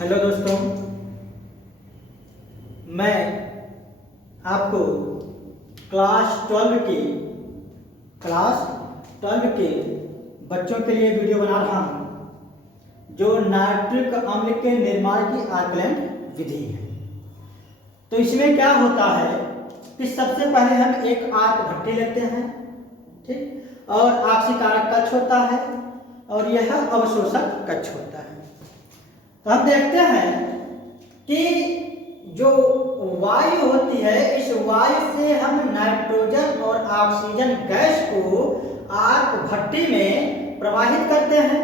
Hello दोस्तों, मैं आपको क्लास 12 के बच्चों के लिए वीडियो बना रहा हूं जो नाइट्रिक अम्ल के निर्माण की आकलन विधि है। तो इसमें क्या होता है कि सबसे पहले हम एक आर्क भट्टी लेते हैं, ठीक, और आक्सीकारक कक्ष होता है और यह अवशोषक कक्ष होता है। तो हम देखते हैं कि जो वायु होती है, इस वायु से हम नाइट्रोजन और ऑक्सीजन गैस को आर्क भट्टी में प्रवाहित करते हैं।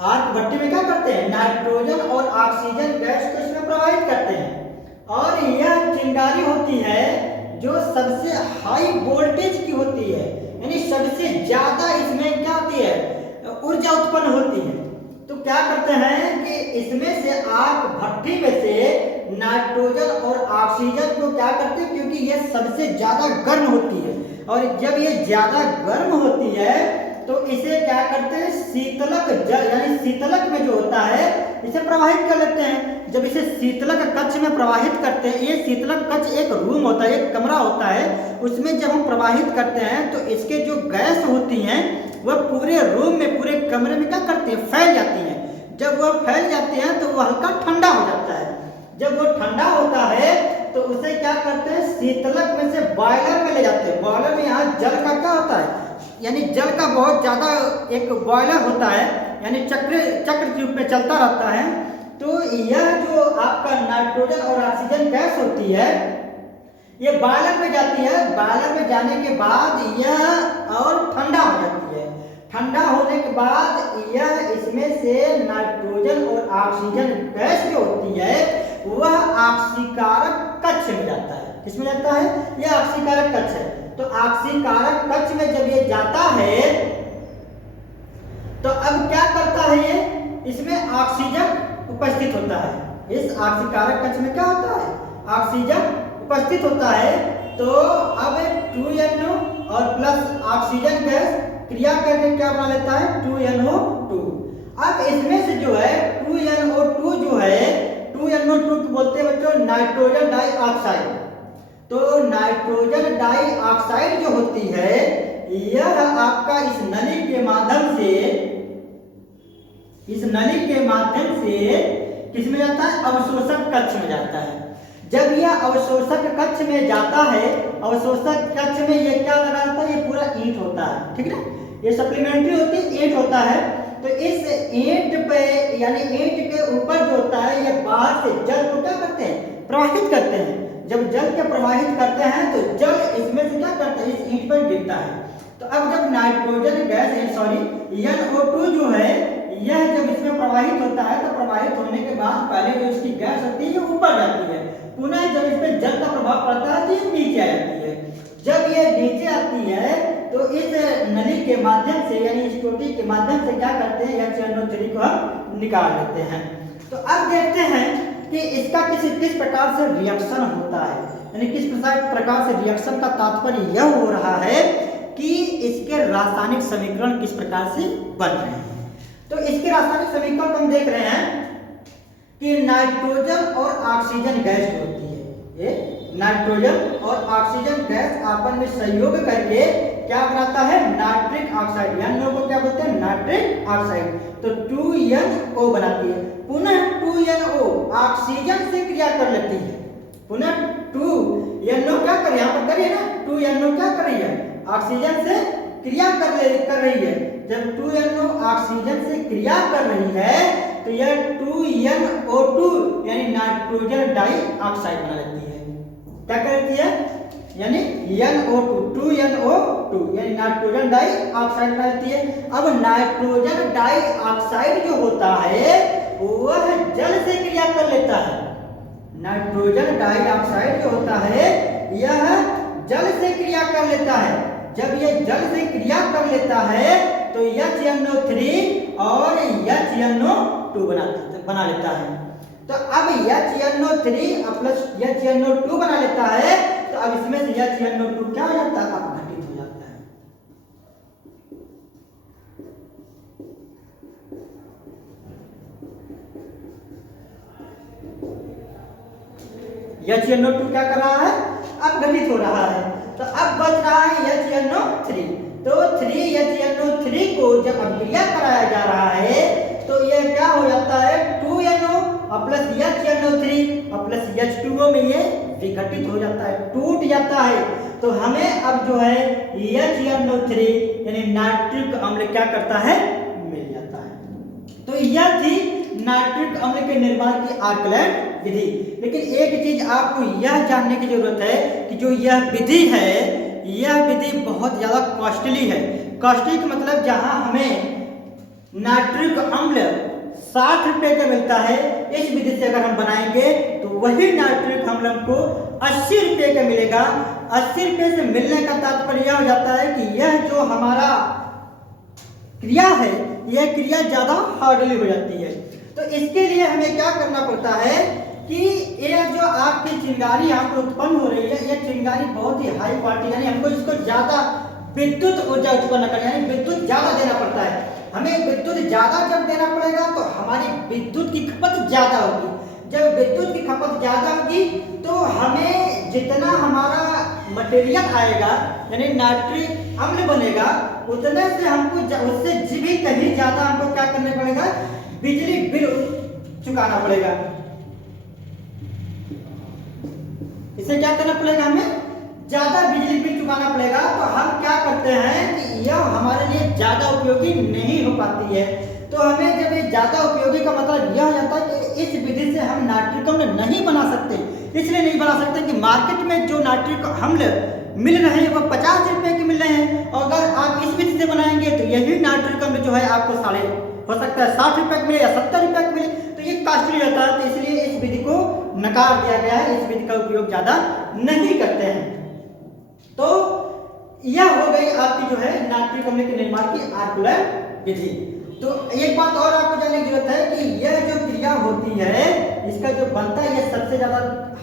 आर्क भट्टी में क्या करते हैं? नाइट्रोजन और ऑक्सीजन गैस को इसमें प्रवाहित करते हैं और यह चिंगारी होती है जो सबसे हाई वोल्टेज की होती है, यानी सबसे ज्यादा इसमें क्या होती है? ऊर्जा उत्पन्न होती है। तो क्या करते हैं कि इसमें से आर्क भट्टी में से नाइट्रोजन और ऑक्सीजन को क्या करते हैं, क्योंकि यह सबसे ज्यादा गर्म होती है और जब ये ज्यादा गर्म होती है तो इसे क्या करते हैं, शीतलक जल यानी शीतलक में जो होता है इसे प्रवाहित कर लेते हैं। जब इसे शीतलक कक्ष में प्रवाहित करते हैं, ये शीतलक कक्ष एक रूम होता है, एक कमरा होता है, उसमें जब हम प्रवाहित करते हैं तो इसके जो गैस होती हैं वह पूरे रूम में, पूरे कमरे में क्या करती है? फैल जाती है। जब वह फैल जाती है तो वह हल्का ठंडा हो जाता है। जब वो ठंडा होता है तो उसे क्या करते हैं, शीतलक में से बॉयलर में ले जाते हैं। बॉयलर में यहाँ जल का क्या होता है, यानी जल का बहुत ज्यादा एक बॉयलर होता है, यानी चक्र ट्यूब पे चलता रहता है। तो यह जो आपका नाइट्रोजन और ऑक्सीजन गैस होती है ये बॉयलर में जाती है। बॉयलर में जाने के बाद यह और ठंडा हो जाती है। ठंडा होने के बाद यह इसमें से नाइट्रोजन और ऑक्सीजन गैस जो होती है वह ऑक्सीकारक कक्ष में जाता है। किसमें जाता है? यह ऑक्सीकारक कक्ष है। तो ऑक्सीकारक कक्ष में जब ये जाता है तो अब क्या करता है, ये इसमें ऑक्सीजन उपस्थित होता है। इस ऑक्सीकारक कक्ष में क्या होता है? ऑक्सीजन उपस्थित होता है। तो अब 2NO और प्लस ऑक्सीजन गैस क्रिया करके क्या बना लेता है? 2NO2। अब इसमें से जो है 2NO2 जो है, 2NO2 को बोलते हैं बच्चों नाइट्रोजन डाइऑक्साइड। तो नाइट्रोजन डाइऑक्साइड जो होती है यह आपका इस नली के माध्यम से किसमें जाता है? अवशोषक कक्ष में जाता है। जब यह अवशोषक कक्ष में जाता है, अवशोषक कक्ष में ये क्या लगा रहता है? ये पूरा ईंट होता है, ठीक है, ये सप्लीमेंट्री होती है, ईंट होता है। तो इस ईंट पे यानी ईंट के ऊपर जो होता है ये बाहर से जल को क्या करते हैं? प्रवाहित करते हैं। जब जल के प्रवाहित करते हैं तो जल इसमें से क्या करता है? इस ईंट पर गिरता है। तो अब जब नाइट्रोजन गैस NO2 जो है यह जब इसमें प्रवाहित होता है तो प्रवाहित होने के बाद पहले जो इसकी गैस होती है ये ऊपर जाती है, पुनः जब इस पर जल का प्रभाव पड़ता है तो ये नीचे आ जाती है। जब ये नीचे आती है तो इस नली के माध्यम से यानी इस टोटी के माध्यम से क्या करते हैं, HNO3 को हम निकाल लेते हैं। तो अब देखते हैं कि इसका किस प्रकार से रिएक्शन होता है, यानी किस प्रकार से रिएक्शन का तात्पर्य यह हो रहा है कि इसके रासायनिक समीकरण किस प्रकार से बन रहे हैं। तो इसके रासायनिक समीकरण हम देख रहे हैं कि नाइट्रोजन और ऑक्सीजन गैस जो होती है, ये नाइट्रोजन और ऑक्सीजन गैस आपस में सहयोग करके क्या बनाता है? Nitric oxide. NO को क्या बोलते हैं? Nitric oxide. तो 2NO बनाती है। पुनः 2NO ऑक्सीजन से क्रिया कर लेती है। पुनः 2NO क्या कर, यहाँ पर करिए ना, 2NO क्या कर रही है? ऑक्सीजन से क्रिया कर रही है। जब 2NO ऑक्सीजन से क्रिया कर रही है तो यह 2NO2 यानी नाइट्रोजन डाइऑक्साइड बना लेती है। क्या करती है? यानी NO2 2NO2 यानी नाइट्रोजन डाइऑक्साइड बना लेती है। अब नाइट्रोजन डाइऑक्साइड जो होता है वह जल से क्रिया कर लेता है। नाइट्रोजन डाइऑक्साइड जो होता है यह जल से क्रिया कर लेता है। जब यह जल से क्रिया कर लेता है तो HNO3 और HNO2 बना लेता है। तो अब HNO3 प्लस HNO2 बना लेता है तो अब इसमें से HNO2 क्या हो जाता है? अपघटित हो जाता है। HNO2 क्या कर रहा है, अपघटित हो रहा है। तो अब बच रहा है HNO3। तो 3HNO3 को जब अभिक्रिया कराया जा रहा है तो ये क्या हो जाता है, 2NO और प्लस HNO3 और प्लस H2O में ये विघटित हो जाता है, टूट जाता है। तो हमें अब जो है HNO3 यानी नाइट्रिक अम्ल क्या करता है, मिल जाता है। तो यह थी नाइट्रिक अम्ल के निर्माण की आकलन विधि। लेकिन एक चीज आपको यह जानने की जरूरत है कि जो यह विधि है, यह विधि बहुत ज्यादा कॉस्टली है। कॉस्टली का मतलब जहां हमें नाइट्रिक अम्ल 60 रुपए का मिलता है, इस विधि से अगर हम बनाएंगे तो वही नाइट्रिक अम्ल हमको 80 रुपए का मिलेगा। 80 रुपए से मिलने का तात्पर्य यह हो जाता है कि यह जो हमारा क्रिया है, यह क्रिया ज्यादा हार्डली हो जाती है। तो इसके लिए हमें क्या करना पड़ता है कि ये जो आपकी चिंगारी यहाँ पर उत्पन्न हो रही है, यह चिंगारी बहुत ही हाई क्वालिटी, यानी हमको इसको ज्यादा विद्युत ऊर्जा उत्पन्न करना, यानी विद्युत ज्यादा देना पड़ता है। हमें विद्युत ज्यादा जब देना पड़ेगा तो हमारी विद्युत की खपत ज्यादा होगी। जब विद्युत की खपत ज्यादा होगी तो हमें जितना हमारा मटेरियल आएगा यानी नाइट्रिक अम्ल बनेगा, उतने से हमको उससे भी कहीं ज्यादा हमको क्या करना पड़ेगा, बिजली बिल चुकाना पड़ेगा। इसे क्या करना पड़ेगा, हमें ज्यादा बिजली बिल चुकाना पड़ेगा। तो हम क्या करते हैं कि यह हमारे लिए ज्यादा उपयोगी नहीं हो पाती है। तो हमें जब ये ज्यादा उपयोगी का मतलब यह हो जाता है कि इस विधि से हम नाइट्रिक अम्ल नहीं बना सकते। इसलिए नहीं बना सकते कि मार्केट में जो नाइट्रिक अम्ल मिल रहे हैं वो 50 रुपए के मिल रहे हैं, और अगर आप इस विधि से बनाएंगे तो यही नाइट्रिक अम्ल जो है आपको हो सकता है 60 रुपए का मिले या 70 रुपए का मिले, तो ये कॉस्टली रहता है। तो इसलिए इस विधि को नकार दिया गया है, इस विधि का उपयोग ज्यादा नहीं करते हैं। तो यह हो गई आपकी जो है नाइट्रिक अम्ल के निर्माण की आकलन विधि। तो एक बात और आपको जानने की जरूरत है कि यह जो क्रिया होती है, इसका जो बनता है, यह सबसे ज्यादा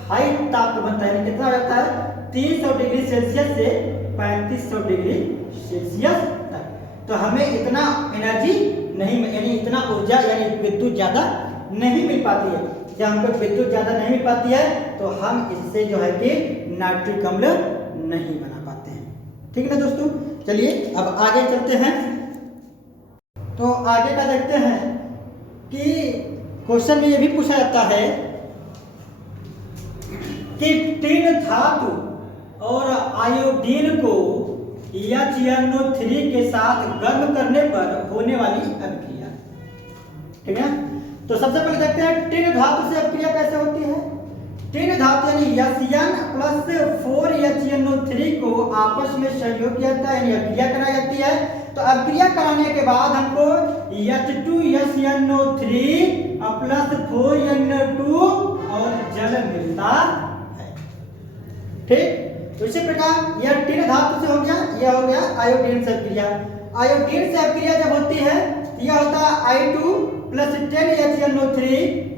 हाई ताप पर बनता है। कितना रहता है, 300 डिग्री सेल्सियस से 3500 डिग्री सेल्सियस तक। तो हमें इतना एनर्जी नहीं, यानी इतना ऊर्जा यानी विद्युत ज्यादा नहीं मिल पाती है। जब हमको विद्युत ज्यादा नहीं मिल पाती है तो हम इससे जो है कि नाइट्रिक अम्ल नहीं बना पाते हैं। ठीक है ना दोस्तों, चलिए अब आगे चलते हैं। तो आगे का देखते हैं कि क्वेश्चन में यह भी पूछा जाता है कि टिन धातु और आयोडीन को HNO3 के साथ गर्म करने पर होने वाली अभिक्रिया। ठीक है, तो सबसे पहले देखते हैं टिन धातु से अभिक्रिया कैसे होती है। टिन धातु यानी Cn+4HNO3 को आपस में सहयोग किया जाता है, यानी अभिक्रिया कराई जाती है। तो अभिक्रिया कराने के बाद हमको H2SNO3 प्लस 4NO2 और जल मिलता है। ठीक, तो इसी प्रकार यह टिन धातु से हो गया, यह हो गया आयोडीन से अभिक्रिया। आयोडीन से अभिक्रिया जब होती है तो यह होता है I2 प्लस 10HNO3।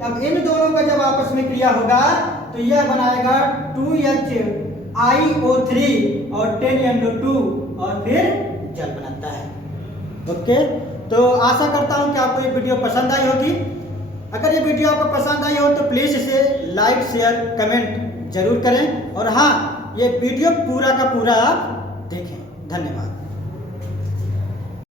अब इन दोनों का जब आपस में क्रिया होगा तो यह बनाएगा 2HIO3 और 10NO2 और फिर जल बनाता है। ओके, तो आशा करता हूं कि आपको ये वीडियो पसंद आई होगी। अगर ये वीडियो आपको पसंद आई हो तो प्लीज़ इसे लाइक शेयर कमेंट जरूर करें, और हाँ, ये वीडियो पूरा का पूरा आप देखें। धन्यवाद।